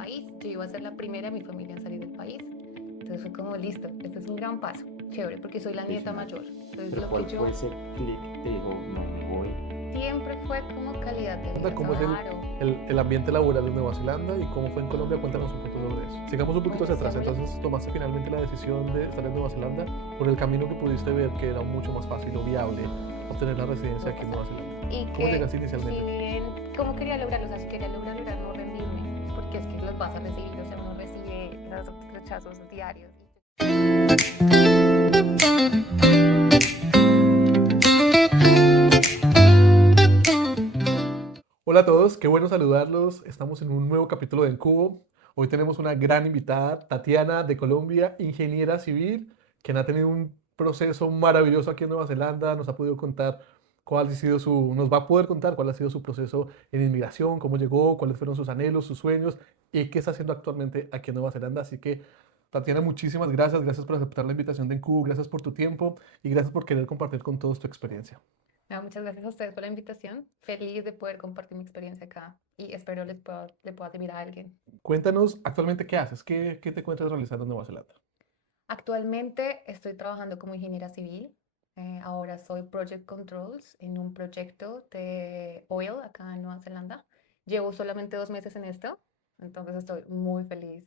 país. Yo iba a ser la primera de mi familia en salir del país. Entonces fue como, listo, este es un gran paso, chévere, porque soy la nieta mayor. Impresionante. Entonces Pero lo que ¿cuál yo fue ese clic que te dijo, no, me voy? siempre fue como calidad de vida, ¿Cómo es claro. el ambiente laboral en Nueva Zelanda y cómo fue en Colombia? Cuéntanos un poco sobre eso. Sigamos un poquito Bueno, hacia atrás. siempre, Entonces, tomaste finalmente la decisión de estar en Nueva Zelanda por el camino que pudiste ver que era mucho más fácil o viable obtener la residencia todo aquí en pasa. Nueva Zelanda. Y ¿Cómo que llegaste si inicialmente? bien, ¿cómo quería lograrlo? O sea, si quería lograr no rendirme, porque es que los vas a recibir, o sea, uno recibe los rechazos diarios. Hola a todos, qué bueno saludarlos. Estamos en un nuevo capítulo de En Cubo. Hoy tenemos una gran invitada, Tatiana de Colombia, ingeniera civil, quien ha tenido un proceso maravilloso aquí en Nueva Zelanda. Nos ha podido contar cuál ha sido nos va a poder contar cuál ha sido su proceso en inmigración, cómo llegó, cuáles fueron sus anhelos, sus sueños y qué está haciendo actualmente aquí en Nueva Zelanda. Así que, Tatiana, muchísimas gracias. Gracias por aceptar la invitación de En Cubo, gracias por tu tiempo y gracias por querer compartir con todos tu experiencia. No, muchas gracias a ustedes por la invitación. Feliz de poder compartir mi experiencia acá y espero le pueda servir a alguien. Cuéntanos actualmente qué haces, qué te encuentras realizando en Nueva Zelanda. Actualmente estoy trabajando como ingeniera civil. Ahora soy Project Controls en un proyecto de oil acá en Nueva Zelanda. Llevo solamente 2 meses en esto, entonces estoy muy feliz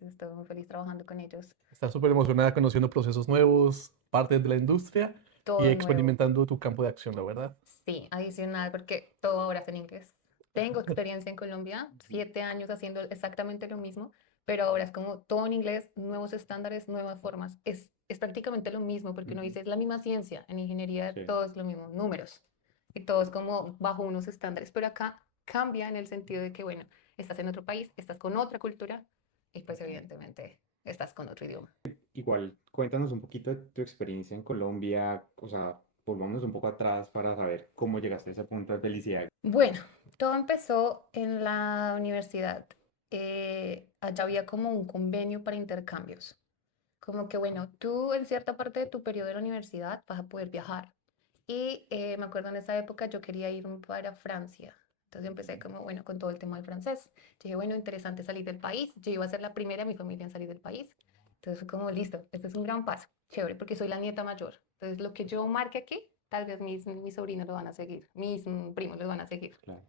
trabajando con ellos. Estás súper emocionada conociendo procesos nuevos, partes de la industria y Todo nuevo. experimentando tu campo de acción, la verdad. Sí, adicional, porque todo ahora es en inglés. Tengo experiencia en Colombia, 7 años haciendo exactamente lo mismo, pero ahora es como todo en inglés, nuevos estándares, nuevas formas. Es prácticamente lo mismo, porque uno Ujú. dice, es la misma ciencia, en ingeniería Sí. todo es lo mismo, números, y todo es como bajo unos estándares, pero acá cambia en el sentido de que, bueno, estás en otro país, estás con otra cultura, y pues evidentemente estás con otro idioma. Igual, cuéntanos un poquito de tu experiencia en Colombia, o sea, volvámonos un poco atrás para saber cómo llegaste a ese punto de felicidad. Bueno, todo empezó en la universidad. Allá había como un convenio para intercambios. Como que, bueno, tú en cierta parte de tu periodo de la universidad vas a poder viajar. Y me acuerdo en esa época yo quería irme para Francia. Entonces empecé como, bueno, con todo el tema del francés. Dije, bueno, interesante salir del país. Yo iba a ser la primera de mi familia en salir del país. Entonces fue como, listo, este es un gran paso. Chévere, porque soy la nieta mayor. Entonces lo que yo marque aquí, tal vez mis sobrinos lo van a seguir, mis primos lo van a seguir. Claro.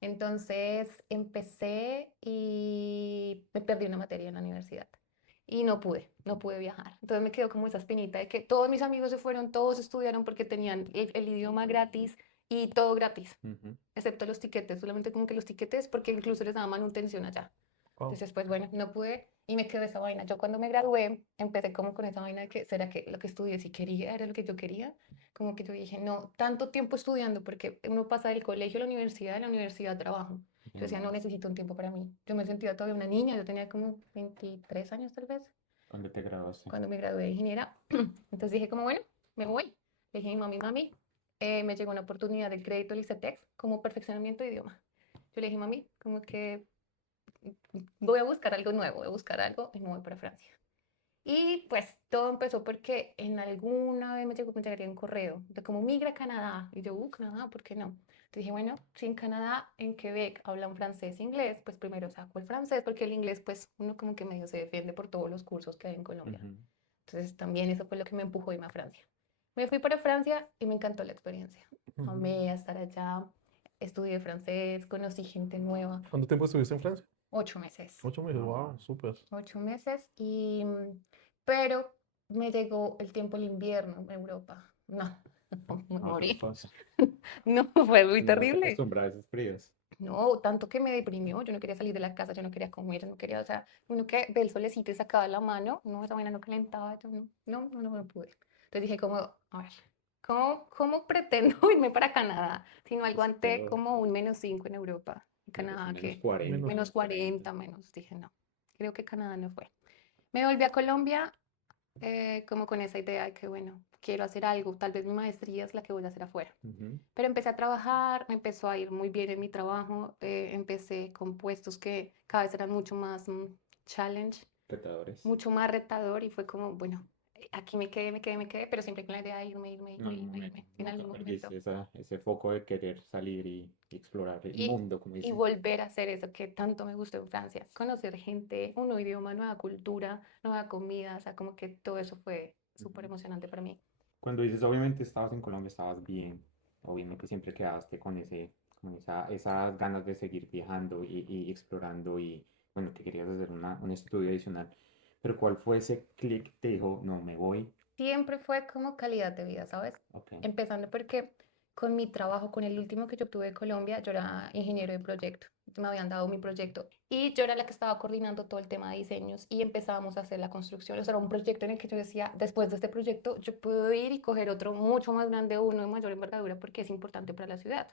Entonces empecé y me perdí una materia en la universidad y no pude viajar. Entonces me quedó como esa espinita de que todos mis amigos se fueron, todos estudiaron porque tenían el idioma gratis y todo gratis, Ujú. excepto los tiquetes, solamente como que los tiquetes porque incluso les daban manutención allá. Wow. Entonces, pues bueno, no pude y me quedó esa vaina. Yo cuando me gradué empecé como con esa vaina de que, ¿será que lo que estudié si quería era lo que yo quería? Como que yo dije, no, tanto tiempo estudiando, porque uno pasa del colegio a la universidad a trabajo. Yo decía, no Normal. necesito un tiempo para mí. Yo me sentía todavía una niña, yo tenía como 23 años tal vez, ¿Dónde te graduaste? cuando me gradué de ingeniera. Entonces dije, como bueno, me voy. Le dije a mi mami, me llegó una oportunidad del crédito del ICETEX como perfeccionamiento de idioma. Yo le dije, mami, como que voy a buscar algo nuevo, voy a buscar algo y me voy para Francia. Y pues todo empezó porque en alguna vez me llegaría un correo de cómo migra a Canadá. Y yo, Canadá, ¿por qué no? Entonces dije, bueno, si en Canadá, en Quebec hablan francés e inglés, pues primero saco el francés, porque el inglés, pues uno como que medio se defiende por todos los cursos que hay en Colombia. Ujú. Entonces también eso fue lo que me empujó a irme a Francia. Me fui para Francia y me encantó la experiencia. Amé estar allá, estudié francés, conocí gente nueva. ¿Cuánto tiempo estuviste en Francia? 8 meses. 8 meses, wow, súper. 8 meses pero me llegó el tiempo del invierno en Europa. No, me No, ¿qué le morí. pasa? No, fue muy No estás terrible. acostumbrada a esos fríos. No, tanto que me deprimió. Yo no quería salir de la casa, yo no quería comer, yo no quería, o sea, uno que ve el solecito y sacaba la mano, no, esa vaina no calentaba, yo no pude. Entonces dije como, a ver, ¿cómo pretendo irme para Canadá si no Es aguanté peor. como un -5 en Europa? En Claro, es Canadá, menos que Menos. 40, -40 -30. menos, dije no, creo que Canadá no fue. Me volví a Colombia como con esa idea de que, bueno, quiero hacer algo, tal vez mi maestría es la que voy a hacer afuera. Ujú. Pero empecé a trabajar, me empezó a ir muy bien en mi trabajo, empecé con puestos que cada vez eran mucho más challenge, Retadores. mucho más retador y fue como, bueno, aquí me quedé, pero siempre con la idea de irme, irme, No, irme, irme, irme en nunca algún momento. perdiste ese foco de querer salir y explorar el Y, mundo, como y dicen. volver a hacer eso que tanto me gustó en Francia, conocer gente, un nuevo idioma, nueva cultura, nueva comida, o sea, como que todo eso fue súper Ujú. emocionante para mí. Cuando dices, obviamente estabas en Colombia, estabas bien, obviamente siempre quedaste con esas ganas de seguir viajando y explorando y, bueno, que querías hacer un estudio adicional. Pero ¿cuál fue ese clic que te dijo, no, me voy? Siempre fue como calidad de vida, ¿sabes? Ok. Empezando porque con mi trabajo, con el último que yo tuve de Colombia, yo era ingeniero de proyecto. Me habían dado mi proyecto y yo era la que estaba coordinando todo el tema de diseños y empezábamos a hacer la construcción. O sea, era un proyecto en el que yo decía, después de este proyecto, yo puedo ir y coger otro mucho más grande, uno de mayor envergadura, porque es importante para la ciudad.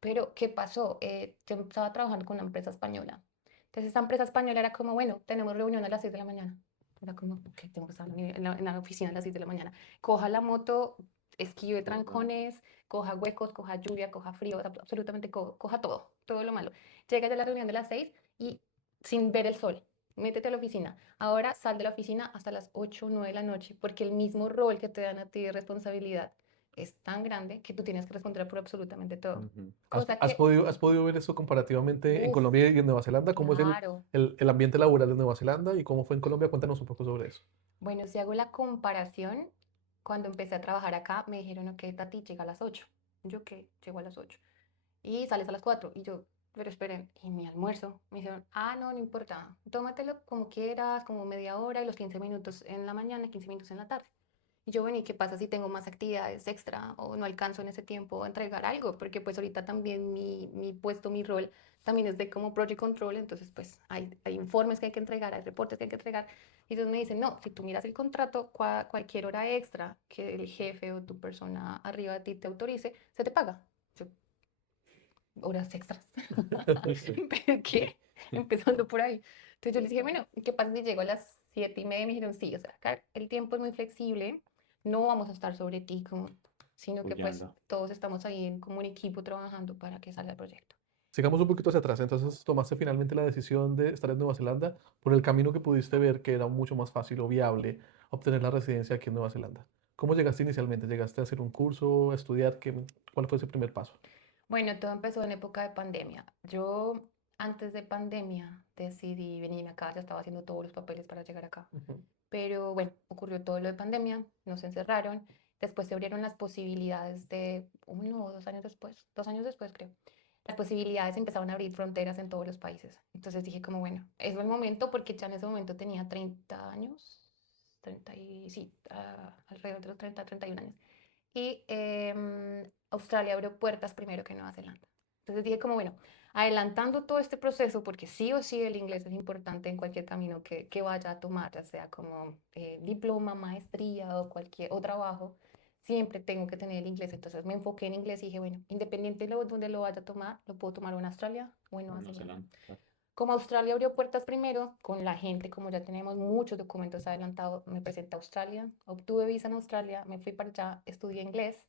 Pero, ¿qué pasó? Yo estaba trabajando con una empresa española. Entonces, esa empresa española era como, bueno, tenemos reunión a las 6 de la mañana. Era como, ok, tengo que estar en la oficina a las 6 de la mañana. Coja la moto, esquive Wow. trancones, coja huecos, coja lluvia, coja frío, absolutamente coja todo, todo lo malo. Llega de la reunión de las 6 y sin ver el sol, métete a la oficina. Ahora sal de la oficina hasta las 8 o 9 de la noche, porque el mismo rol que te dan a ti de responsabilidad es tan grande que tú tienes que responder por absolutamente todo. Ujú. Cosa Has que, has podido ver eso comparativamente en uff, Colombia y en Nueva Zelanda? ¿Cómo es claro. el ambiente laboral de Nueva Zelanda y cómo fue en Colombia? Cuéntanos un poco sobre eso. Bueno, si hago la comparación, cuando empecé a trabajar acá, me dijeron, ok, Tati, llega a las 8. Yo, ¿qué? Llego a las 8. Y sales a las 4. Y yo, pero esperen, ¿y mi almuerzo? Me dijeron, ah, no, no importa. Tómatelo como quieras, como media hora y los 15 minutos en la mañana y 15 minutos en la tarde. Y yo, bueno, ¿y qué pasa si tengo más actividades extra o no alcanzo en ese tiempo a entregar algo? Porque pues ahorita también mi puesto, mi rol también es de como project control, entonces pues hay informes que hay que entregar, hay reportes que hay que entregar. Y entonces me dicen, no, si tú miras el contrato, cualquier hora extra que el jefe o tu persona arriba de ti te autorice, se te paga. Yo, horas extras. ¿Pero qué? Empezando por ahí. Entonces yo les dije, bueno, ¿qué pasa si llego a las 7:30? Me dijeron, sí, o sea, acá el tiempo es muy flexible, no vamos a estar sobre ti, como, sino que pues Apoyando. todos estamos ahí como un equipo trabajando para que salga el proyecto. Sigamos un poquito hacia atrás. Entonces, tomaste finalmente la decisión de estar en Nueva Zelanda por el camino que pudiste ver que era mucho más fácil o viable obtener la residencia aquí en Nueva Zelanda. ¿Cómo llegaste inicialmente? ¿Llegaste a hacer un curso, a estudiar? ¿Cuál fue ese primer paso? Bueno, todo empezó en época de pandemia. Yo antes de pandemia decidí venirme acá, ya estaba haciendo todos los papeles para llegar acá. Ujú. Pero bueno, ocurrió todo lo de pandemia, nos encerraron, después se abrieron las posibilidades de, 1 o 2 años después, 2 años después creo, las posibilidades empezaron a abrir fronteras en todos los países. Entonces dije como, bueno, es buen momento porque ya en ese momento tenía 30 años, 30 y, sí, alrededor de los 30, 31 años. Y Australia abrió puertas primero que Nueva Zelanda. Entonces dije como, bueno, adelantando todo este proceso, porque sí o sí el inglés es importante en cualquier camino que vaya a tomar, ya sea como diploma, maestría o cualquier o trabajo, siempre tengo que tener el inglés. Entonces me enfoqué en inglés y dije, bueno, independiente de donde lo vaya a tomar, lo puedo tomar o en Australia o en O Nueva Nueva Zelanda. Zelanda. Claro. Como Australia abrió puertas primero, con la gente, como ya tenemos muchos documentos adelantados, me presenté a Australia, obtuve visa en Australia, me fui para allá, estudié inglés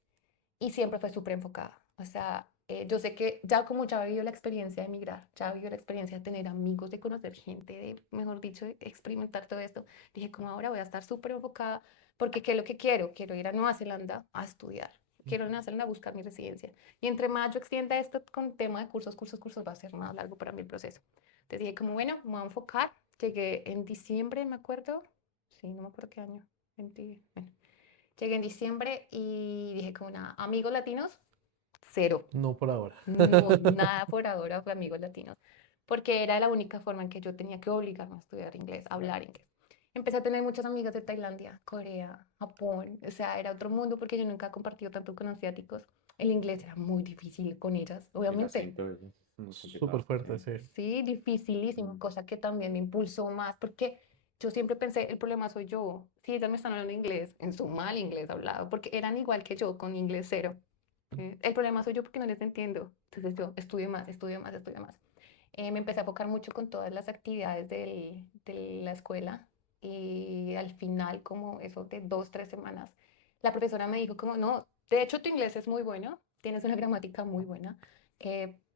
y siempre fue súper enfocada. O sea, yo sé que ya como ya he vivido la experiencia de emigrar, ya he vivido la experiencia de tener amigos, de conocer gente, de, mejor dicho, de experimentar todo esto, dije como ahora voy a estar súper enfocada porque ¿qué es lo que quiero? Quiero ir a Nueva Zelanda a estudiar. Quiero ir a Nueva Zelanda a buscar mi residencia. Y entre más yo extienda esto con tema de cursos, cursos, cursos, va a ser más largo para mí el proceso. Entonces dije como, bueno, me voy a enfocar. Llegué en diciembre, me acuerdo. Sí, no me acuerdo qué año. 20, bueno, llegué en diciembre y dije como nada, amigos latinos, cero. No por ahora. No, nada por ahora fue amigos latinos, porque era la única forma en que yo tenía que obligarme a estudiar inglés, a Claro. hablar inglés. Empecé a tener muchas amigas de Tailandia, Corea, Japón, o sea, era otro mundo porque yo nunca he compartido tanto con asiáticos. El inglés era muy difícil con ellas, El obviamente. acento es muy Súper complicado. fuerte, sí. Sí, dificilísimo, Mm. cosa que también me impulsó más, porque yo siempre pensé, el problema soy yo. Si ellas me están hablando inglés, en su mal inglés hablado, porque eran igual que yo, con inglés cero. El problema soy yo porque no les entiendo. Entonces yo estudio más, estudio más, estudio más. Me empecé a enfocar mucho con todas las actividades de la escuela y al final, como eso de 2, 3 semanas, la profesora me dijo como, no, de hecho tu inglés es muy bueno, tienes una gramática muy buena,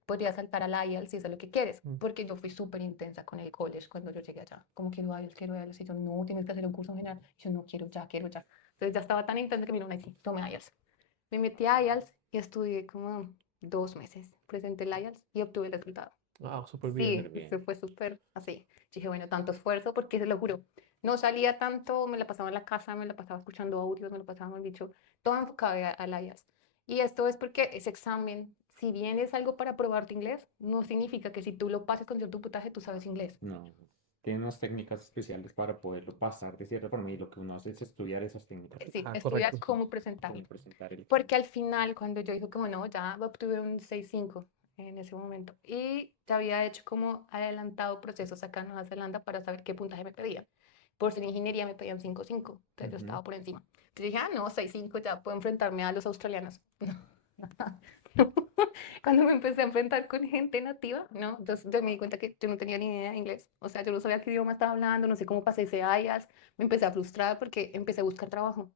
podrías saltar al IELTS si eso es lo que quieres, Mm. porque yo fui súper intensa con el college cuando yo llegué allá, como quiero IELTS, y yo, no, tienes que hacer un curso general, y yo, no, quiero ya, quiero ya. Entonces ya estaba tan intensa que me dijeron, "Ay, sí, tome IELTS". Me metí a IELTS y estudié como 2 meses, presenté el IELTS y obtuve el resultado. Wow, súper Sí, bien. Súper bien. se fue súper así. Dije, bueno, tanto esfuerzo, porque se lo juro, no salía tanto, me la pasaba en la casa, me la pasaba escuchando audios, me la pasaba, el dicho, todo enfocado al IELTS. Y esto es porque ese examen, si bien es algo para probar tu inglés, no significa que si tú lo pases con cierto puntaje, tú sabes inglés. No, tiene unas técnicas especiales para poderlo pasar de cierta forma y lo que uno hace es estudiar esas técnicas, Sí, Ah, estudiar correcto. cómo cómo presentarlo. presentar el Porque examen. al final, cuando yo dije como no, ya obtuve un 6,5 en ese momento y ya había hecho como adelantado procesos acá en Nueva Zelanda para saber qué puntaje me pedían. Por ser ingeniería me pedían 5,5, entonces yo Ujú. estaba por encima. Entonces dije, ah, no, 6,5 ya puedo enfrentarme a los australianos. Cuando me empecé a enfrentar con gente nativa, ¿no? Entonces yo me di cuenta que yo no tenía ni idea de inglés. O sea, yo no sabía qué idioma estaba hablando, no sé cómo pasé ese IELTS. Me empecé a frustrar porque empecé a buscar trabajo.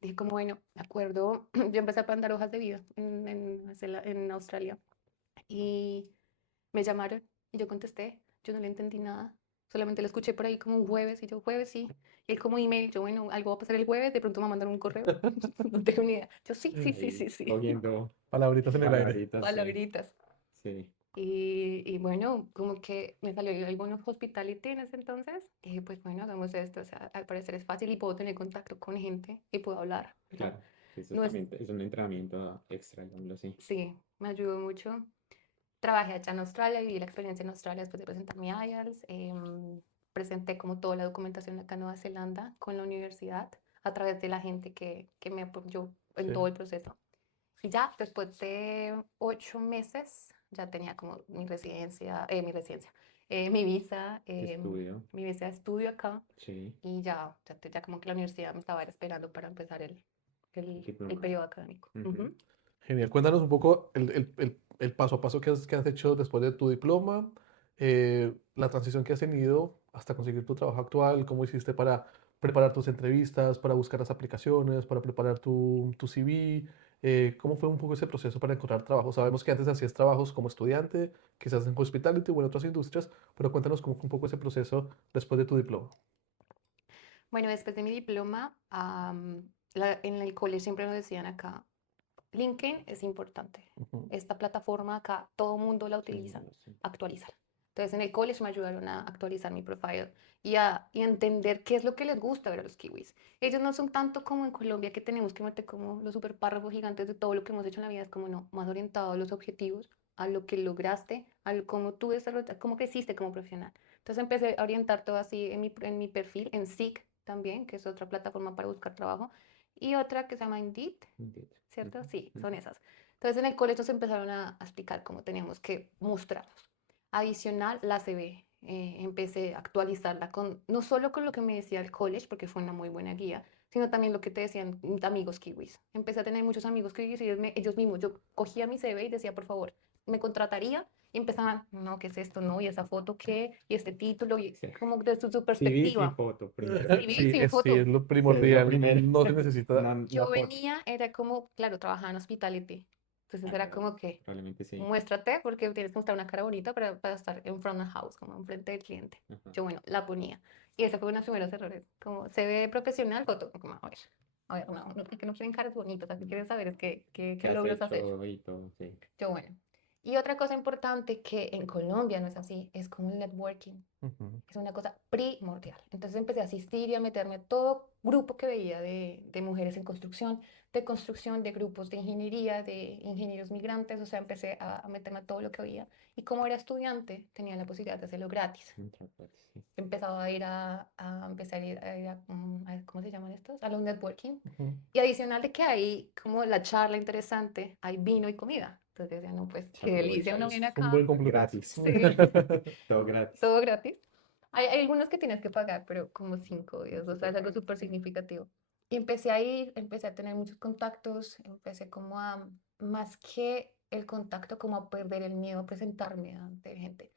Dije como, bueno, me acuerdo, yo empecé a mandar hojas de vida en Australia y me llamaron y yo contesté, yo no le entendí nada, solamente lo escuché por ahí como un jueves y yo, jueves, sí. Y él como email, yo, bueno, algo va a pasar el jueves, de pronto me va a mandar un correo, no tengo ni idea. Yo, sí, sí, sí, sí, Ahí sí, cogiendo Palabritas en el aire. palabritas, sí, palabritas. sí, Y bueno, como que me salió algunos hospitality en ese entonces. Y dije, pues bueno, hagamos esto. O sea, al parecer es fácil y puedo tener contacto con gente y puedo hablar, ¿verdad? claro. Eso No es, también es un entrenamiento extra, digámoslo así. sí, me ayudó mucho. Trabajé allá en Australia, viví la experiencia en Australia después de presentar mi IELTS. Presenté como toda la documentación acá en Nueva Zelanda con la universidad a través de la gente que me apoyó en Sí. todo el proceso. Y ya después de 8 meses ya tenía como mi visa, Estudio, mi visa de estudio acá sí, y ya como que la universidad me estaba esperando para empezar el diplomado. periodo académico. Ujú. Genial. Cuéntanos un poco el paso a paso que has hecho después de tu diploma, la transición que has tenido hasta conseguir tu trabajo actual, cómo hiciste para preparar tus entrevistas, para buscar las aplicaciones, para preparar tu CV, cómo fue un poco ese proceso para encontrar trabajo. Sabemos que antes hacías trabajos como estudiante, quizás en hospitality o en otras industrias, pero cuéntanos cómo fue un poco ese proceso después de tu diploma. Bueno, después de mi diploma, en el colegio siempre nos decían acá, LinkedIn es importante. Ujú. Esta plataforma acá, todo mundo la Todo el utiliza, mundo, sí. actualízala. Entonces en el college me ayudaron a actualizar mi profile y a entender qué es lo que les gusta ver a los kiwis. Ellos no son tanto como en Colombia que tenemos que meter como los super párrafos gigantes de todo lo que hemos hecho en la vida, es como no, más orientado a los objetivos, a lo que lograste, cómo tú desarrollaste, cómo creciste como profesional. Entonces empecé a orientar todo así en mi perfil, en Seek también, que es otra plataforma para buscar trabajo, y otra que se llama Indeed, Indeed. ¿cierto? Ujú, Sí, son ujú. esas. Entonces en el colegio se empezaron a explicar cómo teníamos que mostrarnos. Adicional, la CV. Empecé a actualizarla no solo con lo que me decía el college, porque fue una muy buena guía, sino también lo que te decían amigos kiwis. Empecé a tener muchos amigos kiwis y ellos mismos, yo cogía mi CV y decía, por favor, me contrataría y empezaban, no, ¿qué es esto? No, y esa foto, ¿qué? Y este título, y Sí. como desde su CV sin perspectiva. foto, primero. CV sin Sí, es foto. lo Sí, es lo primordial, primero. no se necesita. No, la Yo foto. venía, era como, claro, trabajaba en hospitality. Entonces era Claro, como que, probablemente sí. muéstrate porque tienes que mostrar una cara bonita para estar en front of house, como enfrente del cliente. Ajá. Yo, bueno, la ponía. Y ese fue uno de los primeros errores. Como se ve profesional, foto. Como, a ver, no, no, porque no quieren caras bonitas, lo que quieren saber es qué ¿Qué has logros has hecho. hecho y todo? Sí. Yo, bueno. Y otra cosa importante que en Colombia no es así, es como el networking. Ujú. Es una cosa primordial. Entonces empecé a asistir y a meterme a todo grupo que veía de mujeres en construcción, de grupos de ingeniería, de ingenieros migrantes. O sea, empecé a meterme a todo lo que había. Y como era estudiante, tenía la posibilidad de hacerlo gratis. Entrar gratis, sí. Empezaba a ir empezar ¿cómo se llaman estos? A los networking. Ujú. Y adicional de que hay como la charla interesante, hay vino y comida. Entonces decía, no, pues Se qué delicia, aprovecha uno eso. viene Un acá, buen complemento. Gratis. sí, Todo gratis. todo gratis. Hay algunos que tienes que pagar, pero como 5 días, o sea, es algo Súper súper sí. significativo. Y empecé a ir, empecé a tener muchos contactos, empecé como más que el contacto, como a perder el miedo a presentarme ante gente.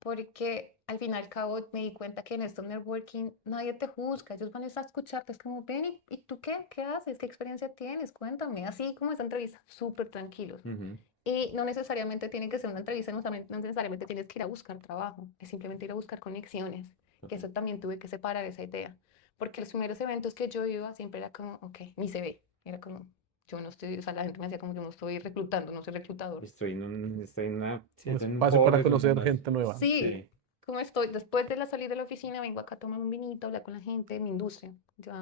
Porque al fin y al cabo me di cuenta que en estos networking nadie te juzga, ellos van a escucharte, es como, ven, ¿y tú qué? ¿Qué haces? ¿Qué experiencia tienes? Cuéntame, así como esta entrevista, súper tranquilos. Ujú. Y no necesariamente tiene que ser una entrevista, no necesariamente tienes que ir a buscar trabajo, es simplemente ir a buscar conexiones, que eso también tuve que separar esa idea, porque los primeros eventos que yo iba siempre era como, ok, mi CV, era como, yo no estoy, o sea, la gente me decía como, yo no estoy reclutando, no soy reclutador. Estoy en una, sí, Un es en un espacio para foro, es donde conocer uno gente nueva. Sí, sí, ¿cómo estoy? Después de la salida de la oficina, vengo acá a tomar un vinito, hablar con la gente de mi industria. Yo,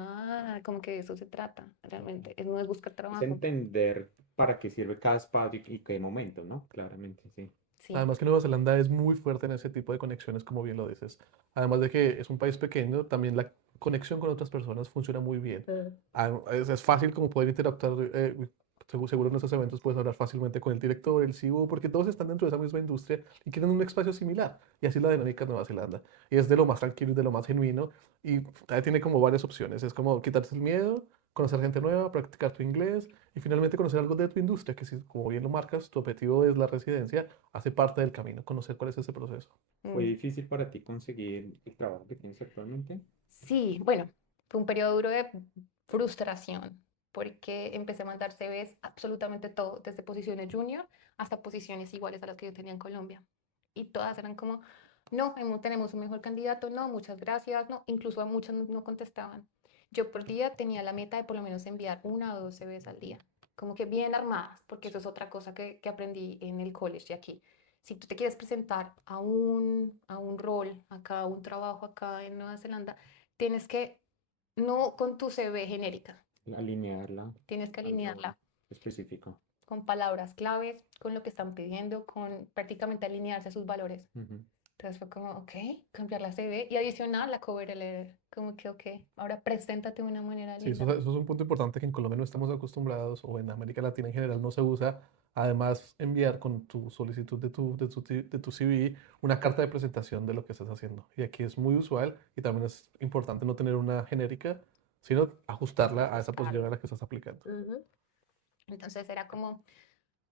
como que de eso se trata, realmente. No es buscar es trabajo. entender para qué sirve cada espacio y qué momento, ¿no? Claramente, sí. Sí. Además que Nueva Zelanda es muy fuerte en ese tipo de conexiones, como bien lo dices. Además de que es un país pequeño, también la conexión con otras personas funciona muy bien. Es fácil como poder interactuar, seguro en esos eventos puedes hablar fácilmente con el director, el CEO, porque todos están dentro de esa misma industria y quieren un espacio similar. Y así es la dinámica de Nueva Zelanda. Y es de lo más tranquilo y de lo más genuino. Y tiene como varias opciones. Es como quitarse el miedo, conocer gente nueva, practicar tu inglés y finalmente conocer algo de tu industria, que si, como bien lo marcas, tu objetivo es la residencia, hace parte del camino, conocer cuál es ese proceso. ¿Fue Mm. difícil para ti conseguir el trabajo que tienes actualmente? Sí, bueno, fue un periodo duro de frustración, porque empecé a mandar CVs absolutamente todo, desde posiciones junior hasta posiciones iguales a las que yo tenía en Colombia. Y todas eran como, no, tenemos un mejor candidato, no, muchas gracias, no, incluso a muchas no contestaban. Yo por día tenía la meta de por lo menos enviar 1 o 2 CVs al día, como que bien armadas, porque eso es otra cosa que aprendí en el college de aquí. Si tú te quieres presentar a un rol acá, a un trabajo acá en Nueva Zelanda, tienes que, no con tu CV genérica, Alinearla tienes que al rol alinearla específico. con palabras claves, con lo que están pidiendo, con prácticamente alinearse a sus valores. Ujú. Entonces fue como, ok, cambiar la CV y adicional la cover letter, como que, ok, ahora preséntate de una manera Sí, linda. eso es un punto importante que en Colombia no estamos acostumbrados o en América Latina en general no se usa. Además, enviar con tu solicitud de tu CV una carta de presentación de lo que estás haciendo. Y aquí es muy usual y también es importante no tener una genérica, sino ajustarla a esa posición Ajustarla. a la que estás aplicando. Ujú. Entonces era como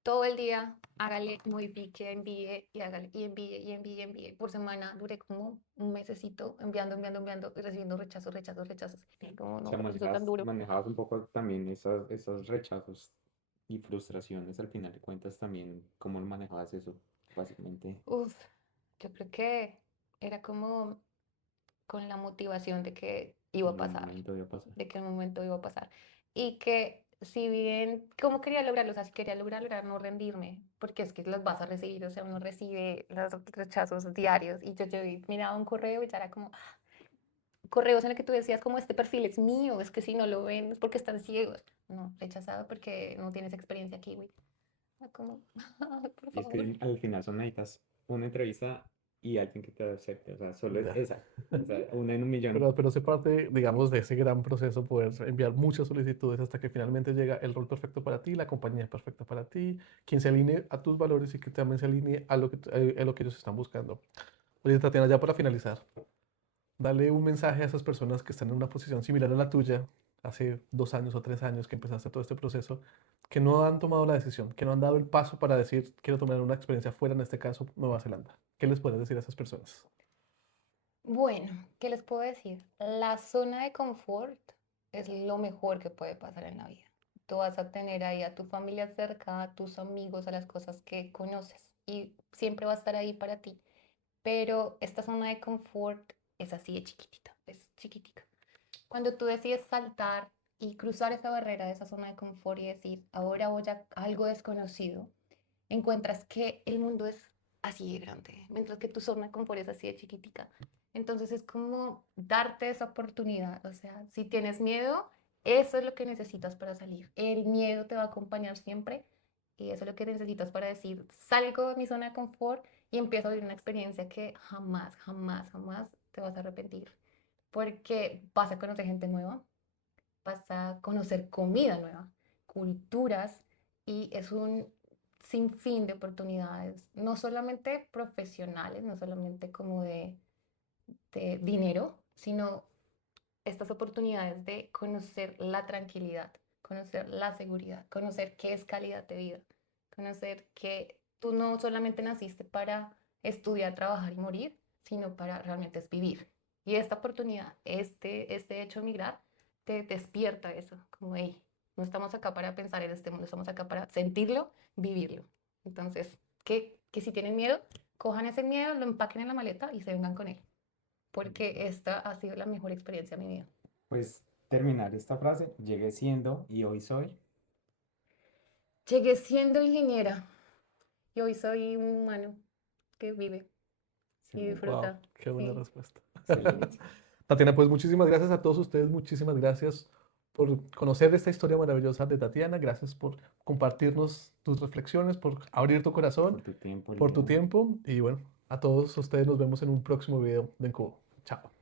todo el día, hágale, muy pique, envíe y hágale, y envíe, y envíe, y envíe. Por semana duré como un mesecito enviando, enviando, enviando y recibiendo rechazos, rechazos, rechazos. Y como, O no, sea, qué proceso tan duro. manejabas un poco también esos rechazos y frustraciones al final de cuentas también, ¿cómo manejabas eso? Básicamente, Uf, yo creo que era como con la motivación de que iba a en un pasar, momento iba a pasar. de que el momento iba a pasar. Y que si bien, ¿cómo quería lograrlo? O sea, si quería lograr no rendirme, porque es que los vas a recibir, o sea, uno recibe los rechazos diarios. Y yo miraba un correo y ya era como, correos en el que tú decías como este perfil es mío, es que si no lo ven es porque están ciegos. No, rechazado porque no tienes experiencia aquí, güey. Era como, "Ay, por Y es favor". que al final son necesitas una entrevista y alguien que te acepte, o sea, solo es Ya. esa, o sea, una en un millón. Pero hace parte, digamos, de ese gran proceso, poder enviar muchas solicitudes hasta que finalmente llega el rol perfecto para ti, la compañía perfecta para ti, quien se alinee a tus valores y que también se alinee a lo que ellos están buscando. Oye, Tatiana, ya para finalizar, dale un mensaje a esas personas que están en una posición similar a la tuya, hace 2 años o 3 años que empezaste todo este proceso, que no han tomado la decisión, que no han dado el paso para decir, quiero tomar una experiencia fuera, en este caso, Nueva Zelanda. ¿Qué les puedes decir a esas personas? Bueno, ¿qué les puedo decir? La zona de confort es lo mejor que puede pasar en la vida. Tú vas a tener ahí a tu familia cerca, a tus amigos, a las cosas que conoces y siempre va a estar ahí para ti. Pero esta zona de confort es así de chiquitita, es chiquitica. Cuando tú decides saltar y cruzar esa barrera de esa zona de confort y decir, ahora voy a algo desconocido, encuentras que el mundo es así de grande, mientras que tu zona de confort es así de chiquitica. Entonces es como darte esa oportunidad. O sea, si tienes miedo, eso es lo que necesitas para salir. El miedo te va a acompañar siempre y eso es lo que necesitas para decir, salgo de mi zona de confort y empiezo a vivir una experiencia que jamás, jamás, jamás te vas a arrepentir. Porque vas a conocer gente nueva, vas a conocer comida nueva, culturas y es un sinfín de oportunidades, no solamente profesionales, no solamente como de dinero, sino estas oportunidades de conocer la tranquilidad, conocer la seguridad, conocer qué es calidad de vida, conocer que tú no solamente naciste para estudiar, trabajar y morir, sino para realmente es vivir. Y esta oportunidad, este hecho de migrar, te despierta eso, como, hey, no estamos acá para pensar en este mundo, estamos acá para sentirlo, vivirlo. Entonces, que si tienen miedo, cojan ese miedo, lo empaquen en la maleta y se vengan con él. Porque esta ha sido la mejor experiencia de mi vida. Pues terminar esta frase, llegué siendo y hoy soy. Llegué siendo ingeniera y hoy soy un humano que vive y Excelente, Wow, disfruta. qué buena Sí, respuesta. excelente. Tatiana, pues muchísimas gracias a todos ustedes, muchísimas gracias por conocer esta historia maravillosa de Tatiana, gracias por compartirnos tus reflexiones, por abrir tu Por corazón, tu tiempo, por tu Lina. tiempo y bueno, a todos ustedes nos vemos en un próximo video de Encubo. Chao.